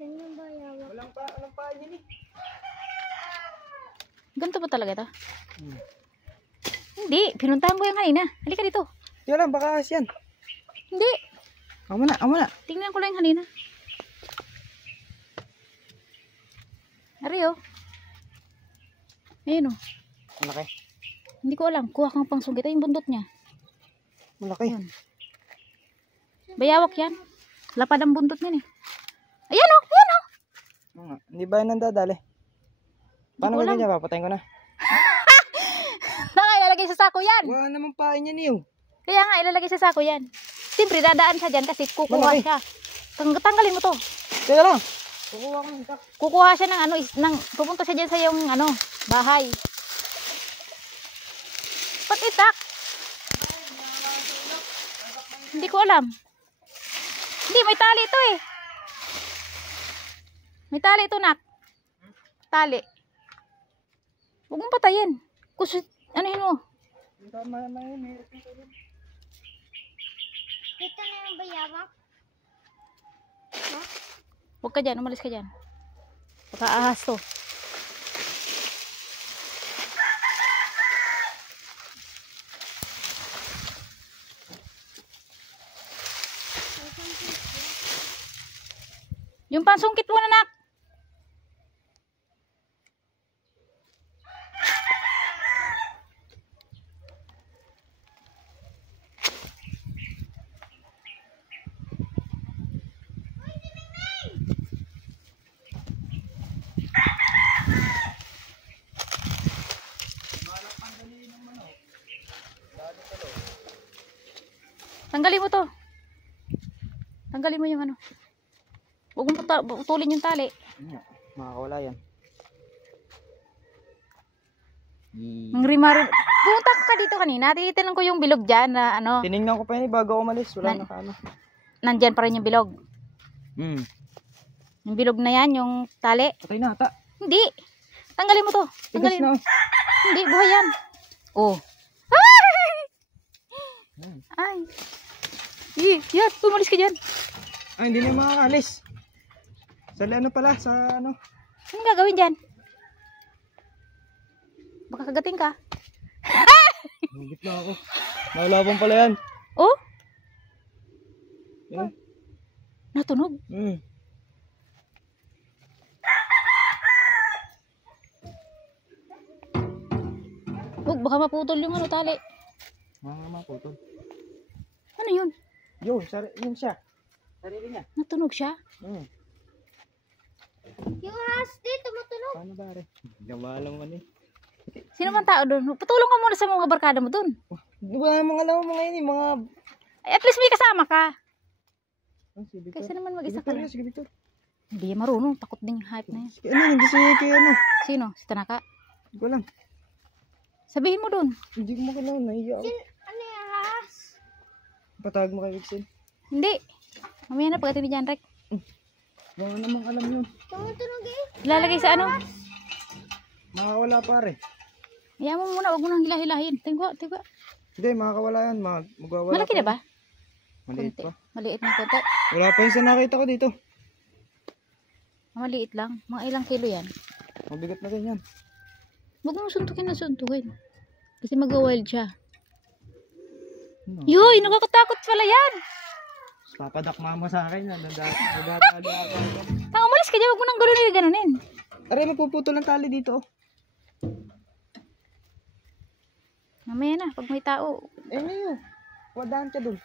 Walang pa yan eh. Ganito ba talaga ito? Hindi, pinuntahan ko yan kanina. Halika dito. Hindi lang, baka yan. Hindi. Amo na. Tingnan ko lang yung kanina. Ari oh. Ayun oh. Malaki. Hindi ko alam. Kuha kang pangsungkit. Ay, yung bundot niya. Malaki. Ayun. Bayawak yan. Lapad ang bundot niyan eh. Ayan oh. Ayan oh. Hindi ba yan nandadali? Paano ko ba alam. ganyan? Papatayin ko na. Saka ilalagay sa sako yan. Wala naman pain yan eh. Kaya nga ilalagay sa sako yan. Siyempre dadaan siya dyan kasi kukuha Malaki. siya. Tanggalin mo to. Teka lang. Kukuha ko ng itak. Kukuha siya ng ano, pupunta siya dyan sa yung ano, bahay. Pag itak. Hindi ko alam. Hindi, may tali ito eh. May tali ito, nak. Tali. Huwag mong patayin. Kusut, anuhin mo. Ito na yung bayawak. Huwag ka dyan, umalis ka dyan. Baka ahas to. Yung pansungkit mo na, nak. Tanggalin mo to. Tanggalin mo yung ano. Huwag mong putulin yung tali. Makakawala yan. Ang rimaro. Pumunta ka dito kanina. Titinan ko yung bilog dyan na ano. Tinignan ko pa yun eh, bago ako umalis. Wala na kaano. Nandyan pa rin yung bilog. Yung bilog na yan, yung tali. Patay na ata. Hindi. Tanggalin mo to. Tigas Tanggalin. na. Hindi, buhay yan. Oh. Ay! Ay. Yan, umalis ka dyan. Ay, hindi na makakalis. Sa ano pala, sa ano. Anong gagawin dyan? Baka kagating ka. Higit na ako. Naulabang pala yan. Oh? Yan. Natunog. Huwag, baka maputol yung ano, tali. Maputol. Ano yun? Yun siya. Sarili niya. Natunog siya? Yung ahas dito matunog. Paano ba rin? Hindi ko alam man eh. Sino man tao doon? Patulong ka muna sa mga barkada mo doon. Wala mga alam mga yun eh, mga... Ay, at least may kasama ka. Si Victor. Kasi naman mag-isa ka lang. Sige, Victor. Hindi marunong. Takot din yung hype na yan. Hindi si kaya ano. Sino? Si Tanaka? Hindi ko alam. Sabihin mo doon. Hindi ko makalaman, nahiya ako. Ano yung ahas? Patawag mo kay Vixen. Hindi. Mamaya na pagdating ni Janrek. Wala namang alam yun. Tumutunog eh. Ilalagay sa ano? Makakawala pare. Hayaan mo muna. Huwag mo nang hilahilahin. Tingwa. Hindi, makakawala yan. Magwawala. Malaki na ba? Maliit Konti. pa. Maliit na konti. Wala pa yung sa nakita ko dito. Maliit lang. Mga ilang kilo yan. Mabigat na ganyan. Huwag mo suntukin na suntukin. Kasi mag-wild siya. Yoy! Nakakatakot pala yan! Papadak mama sa akin. Nagatalo ako. Umalis ka dyan. Huwag mo nang ganunin. Aray, mapuputol ang tali dito. Mamaya na. Pag may tao. Eh, ngayon. Wadahan ka dun.